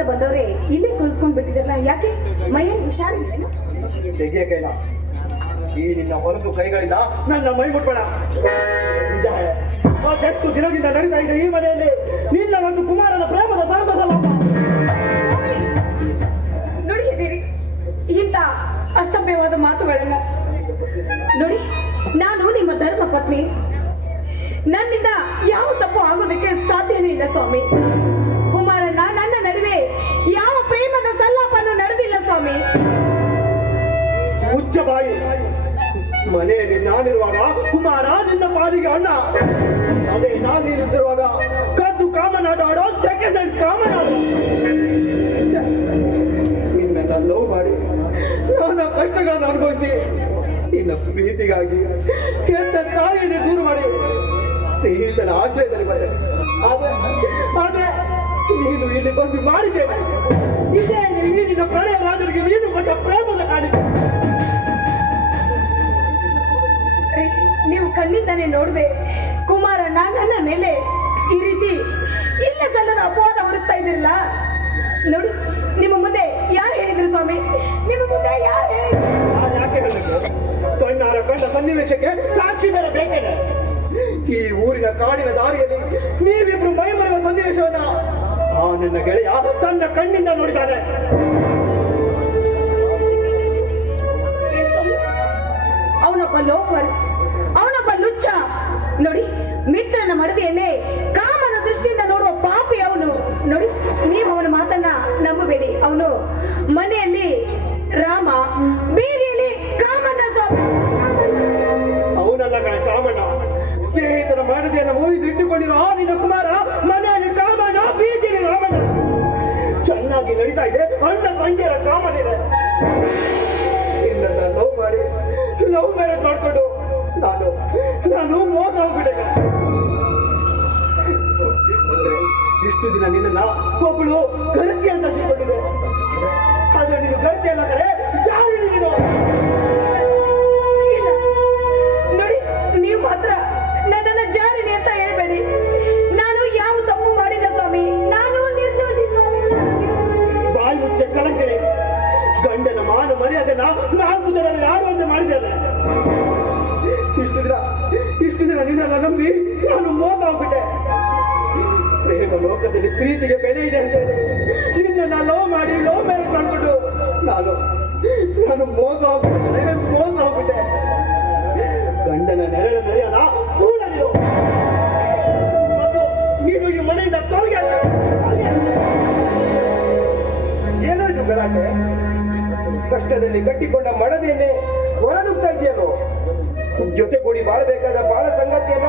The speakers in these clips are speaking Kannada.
ಊರಿನಿಂದ ಬಂದವರೇ ಇಲ್ಲೇ ಕುಳಿತುಕೊಂಡು ಬಿಟ್ಟಿದ್ರಲ್ಲ, ಯಾಕೆ ಮೈಯಲ್ಲಿ ಹುಷಾರಿಲ್ಲ? ತೆಗೆಯ ಕೈಲ ಈ ನಿನ್ನ ಹೊಲಸು ಕೈಗಳಿಂದ ನನ್ನ ಮೈ ಮುಟ್ಬೇಡ. ನಿಜ ಹೇಳ, ಎಷ್ಟು ದಿನದಿಂದ ನಡೀತಾ ಇದೆ ಈ ಮನೆಯಲ್ಲಿ ನಿನ್ನ ಒಂದು ಕುಮಾರನ ಪ್ರೇಮದ ಸರಸದಲ್ಲ. ನೋಡಿದ್ದೀರಿ ಇಂಥ ಅಸಭ್ಯವಾದ ಮಾತುಗಳನ್ನ. ನೋಡಿ, ನಾನು ನಿಮ್ಮ ಧರ್ಮ ಪತ್ನಿ, ನನ್ನಿಂದ ಯಾವ ತಪ್ಪು ಆಗೋದಕ್ಕೆ ಸಾಧ್ಯನೇ ಇಲ್ಲ ಸ್ವಾಮಿ. ಕುಮಾರನ ನನ್ನ ನಡುವೆ ಯಾವ ಪ್ರೇಮದ ಸಲ್ಲಾಪನೂ ನಡೆದಿಲ್ಲ ಸ್ವಾಮಿ. ಮುಚ್ಚ ಬಾಯಿ. ಮನೆಯಲ್ಲಿ ನಾನಿರುವಾಗ ಕುಮಾರ ನಿನ್ನ ಪಾದಿಗೆ ಅಣ್ಣ, ಅದೇ ನಾನಿರುತ್ತಿರುವಾಗ ಕದ್ದು ಕಾಮನಾಟ ಆಡೋ ಸೆಕೆಂಡ್ ಹ್ಯಾಂಡ್ ಕಾಮನಾಡು. ನಿನ್ನ ಲವ್ ಮಾಡಿ ನನ್ನ ಕಷ್ಟಗಳನ್ನು ಅನುಭವಿಸಿ ನಿನ್ನ ಪ್ರೀತಿಗಾಗಿ ಕೆಟ್ಟ ತಾಯಿಯನ್ನು ದೂರ ಮಾಡಿ ಸ್ನೇಹಿತನ ಆಶ್ರಯದಲ್ಲಿ ಬಂದೆ. ಆದ್ರೆ ನೀನು ಇಲ್ಲಿ ಬಂದು ಮಾಡಿದ್ದೇವೆ ಇದೇ ನಿನ್ನ ಪ್ರಣಯ ರಾಜರಿಗೆ ನೀನು ಕೊಟ್ಟ ಪ್ರೇಮದ ಕಾಣಿಕೆ. ನೀವು ಕಣ್ಣಿಂದಾನೆ ನೋಡಿದೆ ಕುಮಾರಣ್ಣ ನನ್ನ ಮೇಲೆ ಈ ರೀತಿ ಇಲ್ಲ ಸಲ್ಲದ ಅಪವಾದ ಹೊರಿಸ್ತಾ ಇದ್ದಿರಲ್ಲ. ನೋಡಿ, ನಿಮ್ಮ ಮುಂದೆ ಯಾರು ಹೇಳಿದ್ರು ಸ್ವಾಮಿ? ನಿಮ್ಮ ಮುಂದೆ ಯಾರು ಹೇಳಿದ್ರು? ಯಾಕೆ ಹೇಳಬೇಕು? ಕಣ್ಣಾರ ಕಂಡ ಸನ್ನಿವೇಶಕ್ಕೆ ಸಾಕ್ಷಿ ಬೇರೆ ಬೇಕೇನೆ. ಈ ಊರಿನ ಕಾಡಿನ ದಾರಿಯಲ್ಲಿ ನೀವಿಬ್ರು ಮೈ ಮರೆಯುವ ಸನ್ನಿವೇಶವನ್ನ ಆ ನನ್ನ ಗೆಳೆಯ ತನ್ನ ಕಣ್ಣಿಂದ ನೋಡಿದ್ದಾನೆ. ಅವನೊಬ್ಬ ಲೋಫರ್, ಅವನೊಬ್ಬ ಲುಚ್ಚ. ನೋಡಿ, ಮಿತ್ರನ ಮಡದಿಯನ್ನೇ ಕಾಮನ ದೃಷ್ಟಿಯಿಂದ ನೋಡುವ ಪಾಪಿ ಅವನು. ನೋಡಿ, ನೀವು ಅವನ ಮಾತನ್ನ ನಂಬಬೇಡಿ. ಅವನು ಮನೆಯಲ್ಲಿ ರಾಮ, ಬೀದಿಯಲ್ಲಿ ಕಾಮಣ್ಣ. ಅವನಲ್ಲ ಕಾಮಣ್ಣ, ಸ್ನೇಹಿತರ ಮಡದಿಯನ್ನು ಮುಗಿದಿಟ್ಟುಕೊಂಡಿರೋ ಆ ನಿನ್ನ ಕುಮಾರ ಮನೆಯಲ್ಲಿ ಕಾಮಣ್ಣ, ಬೀದಿಯಲ್ಲಿ ರಾಮಣ್ಣ. ಚೆನ್ನಾಗಿ ನಡೀತಾ ಇದೆ ಅಣ್ಣ ತಂಗಿಯರ ಕಾಮನಿದೆ. ನಿನ್ನನ್ನ ಲವ್ ಮ್ಯಾರೇಜ್ ಮಾಡ್ಕೊಂಡು ನಾನು ಮೋಸ ಹೋಗ್ಬಿಟ್ಟೆ. ಇಷ್ಟು ದಿನ ನಿನ್ನ ಒಬ್ಬಳು ಗರತಿ ಅಂತ ತಿಳ್ಕೊಂಡಿದೆ. ಆದ್ರೆ ನೀನು ಗರತಿ ಅಲ್ಲಂದರೆ ಜಾರಿ ನೀನು. ಇಲ್ಲ, ನೋಡಿ, ನೀವು ಮಾತ್ರ ನನ್ನನ್ನ ಜಾರಿಣಿ ಅಂತ ಹೇಳ್ಬೇಡಿ. ನಾನು ಯಾವ ತಪ್ಪು ಮಾಡಿಲ್ಲ ಸ್ವಾಮಿ. ನಾನು ನಿರ್ದೋಷಿ ಸ್ವಾಮಿ. ಬಾಯಿ ಮುಚ್ಚೆ ಕಳಂಕರೆ. ಗಂಡನ ಮಾನ ಮರ್ಯಾದೆನ 4 ಜನರಲ್ಲಿ ಆಡುವಂತೆ ಮಾಡಿದ್ದೇನೆ. ಇಷ್ಟು ದಿನ ನಿನ್ನನ್ನು ನಂಬಿ ನಾನು ಮೋಸ ಹೋಗ್ಬಿಟ್ಟೆ. ಪ್ರೇಮ ಲೋಕದಲ್ಲಿ ಪ್ರೀತಿಗೆ ಬೆಲೆ ಇದೆ ಅಂತ ಹೇಳಿ ನಿನ್ನ ಲವ್ ಮ್ಯಾರೇಜ್ ಮಾಡ್ಕೊಂಡು ನಾನು ಮೋಸ ಹೋಗ್ಬಿಟ್ಟೆ. ಗಂಡನ ನೆರಳ ನೆರೆಯದ ಸೂಳ ನೀನು ಈ ಮನೆಯಿಂದ ತೊಲಗಿ. ಏನೋ ಇದು ಗಲಾಟೆ? ಕಷ್ಟದಲ್ಲಿ ಕಟ್ಟಿಕೊಂಡ ಮಡದಿಯನ್ನೇ ಹೊರನುಗ್ತಾ ಇದೆಯೇನೋ? ಜೊತೆಗೂಡಿ ಬಾಳಬೇಕಾದ ಬಾಳ ಸಂಗತಿಯನ್ನ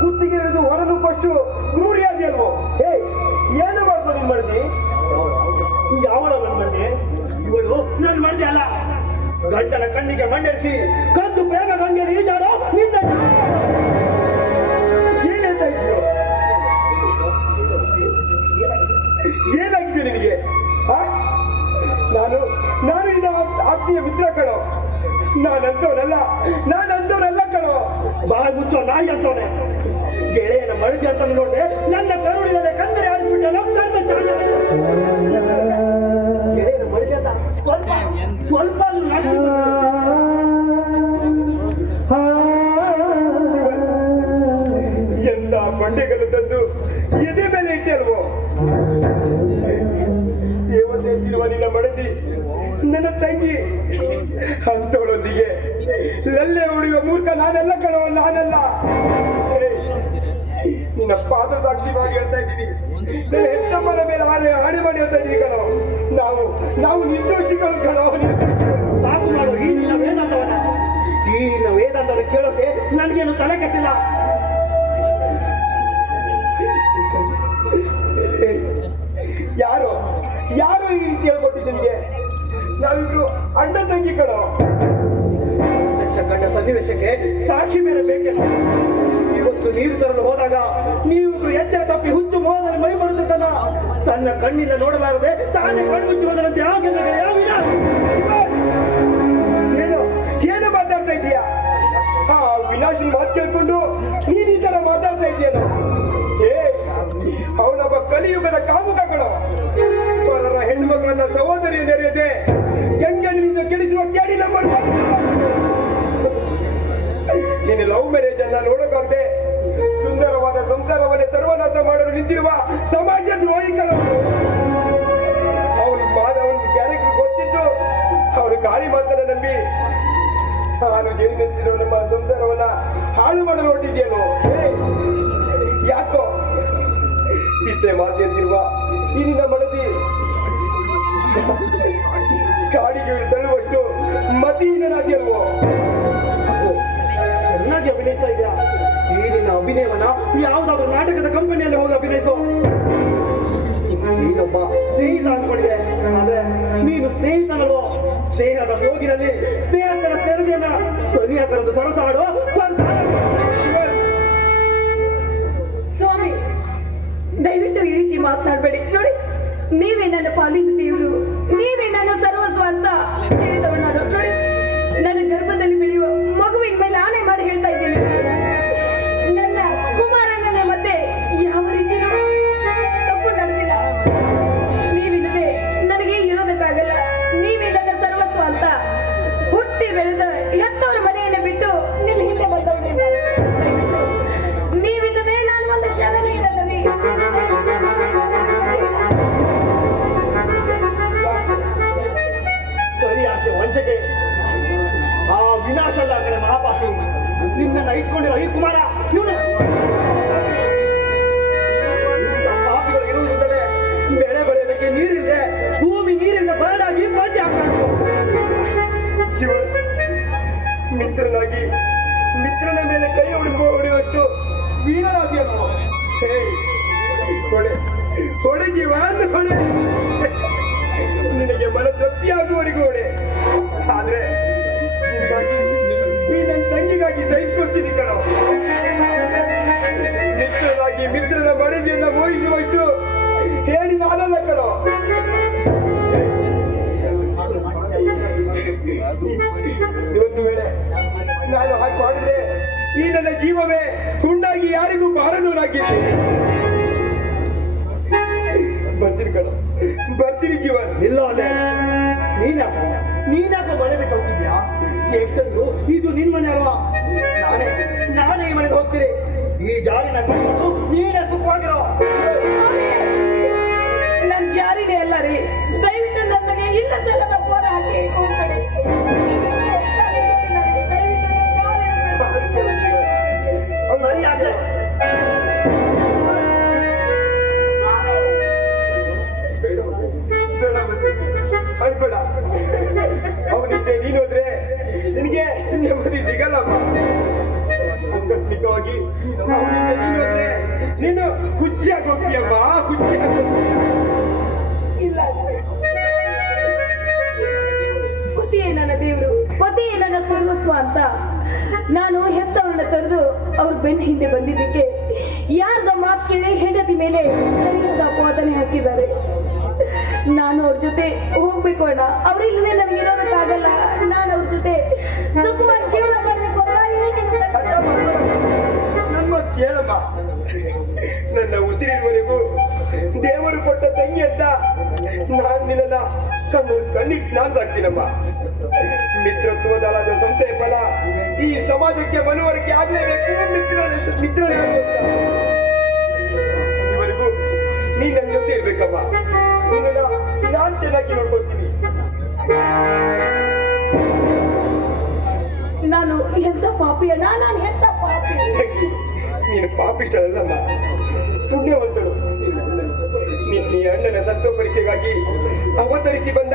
ಕುತ್ತಿಗೆ ಹಿಡಿದು ಹೊರನುಗ್ಗುವಷ್ಟು ಕ್ರೂರಿಯಾಗಿಯಲ್ವೋ? ಹೇ, ಏನು ಮಾಡ್ದು ನಿನ್ ಮಡದಿ? ಯಾವಳ ನನ್ ಮಡದಿ? ಇವಳು ನನ್ ಮಡದಿ ಅಲ್ಲ. ಗಂಡನ ಕಣ್ಣಿಗೆ ಮಣ್ಣೆರಿಸಿ ಕದ್ದು ಪ್ರೇಮ ಗಂಗೆಯಲ್ಲಿ ಈಜಾಡೋ ನಿನ್ನ. ಏನ್ ಹೇಳ್ತಾ ಇದ್ದೀಯೋ? ಏನಾಗಿದೆ ನಿನಗೆ? ನಾನು ಇನ್ನ ಆತ್ಮೀಯ ಮಿತ್ರ ಕಣೋ. ನಾನಂತವನಲ್ಲ ಕಣೋ. ಬಾಯಿ ಮುಚ್ಚೋ ನಾಯಿ ಅಂತವನೆ. ಗೆಳೆಯನ ಮಡದಿ ಅಂತ ನೋಡಿದೆ ನನ್ನ ಕರುಳಿನ ಕಂದರೆ ಆಡಿಸ್ಬಿಟ್ಟೆ. ಗೆಳೆಯನ ಮಡದಿ ಅಂತ ಸ್ವಲ್ಪ ಎಂತ ಬಂಡೆಗಳು ತಂದು ಎದೆ ಮೇಲೆ ಇಟ್ಟಲ್ವೋ? ದೇವತೆಯಂತಿರುವ ನಿನ್ನ ಮಡದಿ ನನ್ನ ತಂಗಿ ಅಂತವಳೊಂದಿಗೆ ಲಲ್ಲೆ ಹೊಡೆಯುವ ಮೂರ್ಖ ನಾನೆಲ್ಲ ಕಣೋ, ನಾನಲ್ಲ. ನಿನ್ನ ಪಾದ ಸಾಕ್ಷಿವಾಗಿ ಹೇಳ್ತಾ ಇದ್ದೀನಿ. ನನ್ನ ಹೆತ್ತಮ್ಮನ ಮೇಲೆ ಹಾಡಿ ಮಾಡಿ ಹೇಳ್ತಾ ಇದ್ದೀನಿ ಕಣೋ. ನಾವು ನಿರ್ದೋಷಿಗಳು ಕಣೋ. ಸಾಕು ಮಾಡು ಈ ನಿನ್ನ ವೇದಾಂತವನ್ನು ಕೇಳೋಕೆ ನನಗೇನು ತಲೆ ಕೆಟ್ಟಿಲ್ಲ. ಯಾರು ಈ ರೀತಿ ಹೇಳ್ಕೊಟ್ಟಿದ್ದ ನಿಮಗೆ? ನಾವಿಬ್ರು ಅಣ್ಣ ತಂಗಿ ಕಣೋ. ಕಂಡ ಸನ್ನಿವೇಶಕ್ಕೆ ಸಾಕ್ಷಿ ಬೇರೆ ಬೇಕೇನೋ? ಇವತ್ತು ನೀರು ತರಲು ಹೋದಾಗ ನೀವಿಬ್ರು ಎಚ್ಚರ ತಪ್ಪಿ ಹುಚ್ಚು ಮೋಹದಲ್ಲಿ ಮೈ ಬರುತ್ತನ ತನ್ನ ಕಣ್ಣಿಂದ ನೋಡಲಾರದೆ ತಾನೇ ಕಣ್ಮುಚ್ಚಿ ಹೋದರಂತೆ ಹಾಗೆಲ್ಲ ಏನು ಮಾತಾಡ್ತಾ ಇದೀಯಾ? ವಿನಾಶನ್ ಮಾತು ಕೇಳ್ಕೊಂಡು ನೀನ್ ಈ ತರ ಮಾತಾಡ್ತಾ ಇದೆಯೇನೋ? ಅವನೊಬ್ಬ ಕಲಿಯುಗದ ಕಾಮುಕಗಳು. ಕೆಡದೆ ಗಂಗನಿಂದ ಕೆಡಿಸುವ ಕೇಳಿ ನಂಬರ್ ನೀನು ಲವ್ ಮ್ಯಾರೇಜ್ ಅನ್ನ ನೋಡೋಕಾಗದೆ ಸುಂದರವಾದ ಸಂಸಾರವನ್ನೇ ಸರ್ವನಾಶ ಮಾಡಲು ನಿಂತಿರುವ ಸಮಾಜ ದ್ರೋಹಿಗಳು. ಅವನ ಕ್ಯಾರೆಕ್ಟರ್ ಗೊತ್ತಿದ್ದು ಅವನು ಗಾಳಿ ಮಾತನ್ನ ನಂಬಿ ನಾನು ಜೈಲಿನಂತಿರುವ ನಮ್ಮ ಸಂಸಾರವನ್ನ ಹಾಳು ಮಾಡಲು ಹೊರಟಿದ್ಯೇನು? ಯಾಕೋ ಸೀತೆ ಮಾತೆಂದಿರುವ ಈ ನಿನ್ನ ಮನದಿ ಕಾಡಿಗೆ ತಳ್ಳುವಷ್ಟು ಮತಿಹೀನನಾದ್ಯಲ್ವೋ? ಚೆನ್ನಾಗಿ ಅಭಿನಯಿಸ್ತಾ ಇದೆಯಾ? ಈ ನಿನ್ನ ಅಭಿನಯವನ್ನ ಯಾವುದಾದ್ರೂ ನಾಟಕದ ಕಂಪನಿಯಲ್ಲಿ ಹೋಗಿ ಅಭಿನಯಿಸೋ. ನೀನೊಬ್ಬ ಸ್ನೇಹಿತ ಅನ್ಕೊಂಡಿದೆ, ಆದ್ರೆ ನೀನು ಸ್ನೇಹಿತನಲ್ವೋ. ಸ್ನೇಹದ ಯೋಗಿನಲ್ಲಿ ಸ್ನೇಹಿತರ ತೆರೆಗೆಯನ್ನ ಸರಿಯಾಗಿ ಕರೆದು ಸರಸಾಡೋ ಸ್ವಾಮಿ, ದಯವಿಟ್ಟು ಈ ರೀತಿ ಮಾತನಾಡಬೇಡಿ. ನೋಡಿ, ನೀವೇ ನನ್ನ ಪಾಲಿನ ದೇವರು, ನೀವೇ ನನ್ನ ಸರ್ವಸ್ವ ಅಂತ ಹೇಳಿದವ ನಾನು. ನೋಡಿ, ನನ್ನ ಗರ್ಭದಲ್ಲಿ ಬೆಳೆಯುವ ಮಗುವಿನ ಮೇಲೆ ಆಣೆ ಮಾಡಿ ಹೇಳ್ತಾ ಇದ್ದೀನಿ, ನನ್ನ ಕುಮಾರನ ಮತ್ತೆ ಯಾವ ರೀತಿನೂ ತಪ್ಪು ನಡೆದಿಲ್ಲ. ನೀವಿಲ್ಲದೆ ನನಗೆ ಇರೋದಕ್ಕಾಗಲ್ಲ. ನೀವೇ ನನ್ನ ಸರ್ವಸ್ವ ಅಂತ ಹುಟ್ಟಿ ಬೆಳೆದ ಹೆತ್ತವರ ಮನೆಯನ್ನು ಬಿಟ್ಟು ನಿಮ್ಮ ಹಿಂದೆ ಬಂದವನೇ ನಾನು. ನೀವಿಲ್ಲದೆ ನಾನು ಒಂದು ಕ್ಷಣನೂ ಇರಲ್ಲ ರೀ. ಸರಿ ಆಚೆ ವಂಚಕೆ, ಆ ವಿನಾಶದ ಕಡೆ ಮಹಾಪಾಪಿ ನಿನ್ನನ್ನ ಇಟ್ಕೊಂಡಿರೋ ಈ ಕುಮಾರ ಇವನು. ಪಾಪಿಗಳು ಇರುವುದರಿಂದಲೇ ಬೆಳೆ ಬೆಳೆಯೋದಕ್ಕೆ ನೀರಿಲ್ಲದೆ ಭೂಮಿ ನೀರಿಲ್ಲದೆ ಬರಡಾಗಿ ಬಂದಿ ಹಾಕಬೇಕು. ಶಿವ ಮಿತ್ರನಾಗಿ ಮಿತ್ರನ ಮೇಲೆ ಕೈ ಹೊಡೆಯುವಷ್ಟು ವೀರನಾದ್ಯಲ್ವೋ? ಕೊಡೆ ಕೊಡೆ ಜೀವ ಕೊಡೆ, ನಿನಗೆ ಮನ ತೃಪ್ತಿಯಾಗುವವರೆಗೂ ಹೊಡೆ. ಆದ್ರೆ ನಿನಗಾಗಿ ಈ ನನ್ನ ತಂಗಿಗಾಗಿ ಸಹಿಸ್ಕೊಳ್ತೀನಿ ಕಣೋ. ಮಿತ್ರನಾಗಿ ಮಿತ್ರನ ಮಡದಿಯನ್ನ ಮೋಹಿಸುವಷ್ಟು ಹೇಳಿ ನಾನಲ್ಲ ಕಣೋ. ಒಂದು ವೇಳೆ ನಾನು ಹಾಗೆ ಮಾಡಿದ್ರೆ ಈ ನನ್ನ ಜೀವವೇ ಹುಣ್ಣಾಗಿ ಯಾರಿಗೂ ಬಾರದವನಾಗಿರ್ತೀನಿ. ಬರ್ತೀನಿ ಕಣ, ಬರ್ತೀನಿ ಜೀವನ್. ಇಲ್ಲ ಅಲ್ಲೇ ನೀನಾಕ ಮನೆ ಬಿಟ್ಟು ಹೋಗ್ತಿದ್ಯಾ? ಎಷ್ಟಂದ್ರು ಇದು ನಿನ್ ಮನೆ ಅಲ್ವಾ? ನಾನೇ ಈ ಮನೆಗೆ ಹೋಗ್ತೀರಿ. ಈ ಜಾರಿನ ಕಟ್ಟು ನೀನೇ ಸುಖವಾಗಿರೋ. ನನ್ ಜಾರಿನೇ ಅಲ್ಲ ರೀ. ದಯವಿಟ್ಟು ನನಗೆ ಇಲ್ಲ ಸಲ್ಲದ ಫೋನ್ ಹಾಕಿ ಹೋಗ್ಬೇಡಿ. ಸರಿ ಆಚೆ. ಅನ್ಬೇಡ, ಅವನಿದ್ದೆ ನೀನು ಹೋದ್ರೆ ನಿನಗೆ ನೆಮ್ಮದಿ ಸಿಗಲ್ಲಮ್ಮ. ಆಕಸ್ಮಿಕವಾಗಿ ಅವನಿದ್ದೆ ನೀನು ಹೋದ್ರೆ ನೀನು ಕುಚ್ಚಿಯಾಗಿ ಹೋಗ್ತೀಯಮ್ಮ, ಕುಚ್ಚಿಯಾಗಿ ಹೋಗ್ತೀಯ. ಇಲ್ಲ, ಪತಿಯೇ ನನ್ನ ದೇವರು, ಪತಿಯೇ ನನ್ನ ಸರ್ವಸ್ವ ಅಂತ ನಾನು ಹೆತ್ತವರನ್ನ ಕರೆದು ಅವ್ರ ಬೆನ್ನ ಹಿಂದೆ ಬಂದಿದ್ದಕ್ಕೆ ಯಾರ್ದ ಮಾತು ಕೇಳಿ ಹೆಂಡತಿ ಮೇಲೆ ಸರಿಯಾದ ಅಪವಾದನೆ ಹಾಕಿದ್ದಾರೆ. ನಾನು ಅವ್ರ ಜೊತೆ ಹೋಗ್ಬೇಕು ಅಣ್ಣ. ಅವ್ರಿಲ್ಲದೆ ನನಗಿರೋದಕ್ಕಾಗಲ್ಲ. ನಾನು ಅವ್ರ ಜೊತೆ ಸುಖವಾಗಿ ಜೀವನ ಮಾಡ್ಬೇಕು ಅಣ್ಣ. ನನ್ನ ಕೇಳಮ್ಮ, ನನ್ನ ಉಸಿರಿರುವವರೆಗೂ ದೇವರು ಕೊಟ್ಟ ತಂಗಿ ಅಂತ ನಾನ್ ನಿನ್ನ ಕಣ್ಣಿಟ್ಟು ನಾನ್ ಸಾಕ್ತೀನಮ್ಮ. ಮಿತ್ರತ್ವದ ಸಂಶಯ ಫಲ ಈ ಸಮಾಜಕ್ಕೆ ಮನವರಿಕೆ ಆಗ್ಲೇಬೇಕು. ಮಿತ್ರವರೆಗೂ ನೀ ನನ್ನ ಜೊತೆ ಇರ್ಬೇಕಮ್ಮ. ನಿನ್ನ ನಾನ್ ಚೆನ್ನಾಗಿ ನೋಡ್ಕೊಳ್ತೀನಿ. ನಾನು ಎಂತ ಪಾಪಿ ಅಣ್ಣ, ನಾನು ಎಂತ ಪಾಪಿ. ನೀನು ಪಾಪಿಷ್ಟಳಲ್ಲಮ್ಮ, ಪುಣ್ಯವಂತಳು. ನಿನ್ನ ಅಣ್ಣನ ಸತ್ವ ಪರೀಕ್ಷೆಗಾಗಿ ಅವತರಿಸಿ ಬಂದ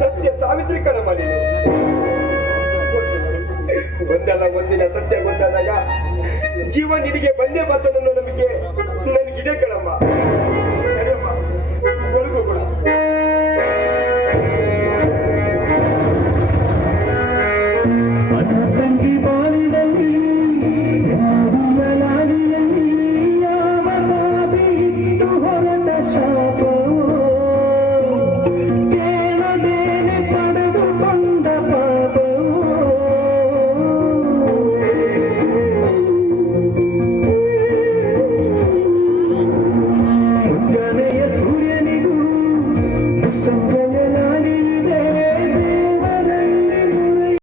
ಸತ್ಯ ಸಾವಿತ್ರಿ ಕಣಮ್ಮ ನೀನು. ಒಂದಲ್ಲ ಒಂದಿನ ಸತ್ಯ ಗೊತ್ತಾದಾಗ ಜೀವ ನಿನಗೆ ಬಂದೇ ಬರ್ತದನ್ನೋ ನಂಬಿಕೆ ನನಗಿದೆ ಕಣಮ್ಮ.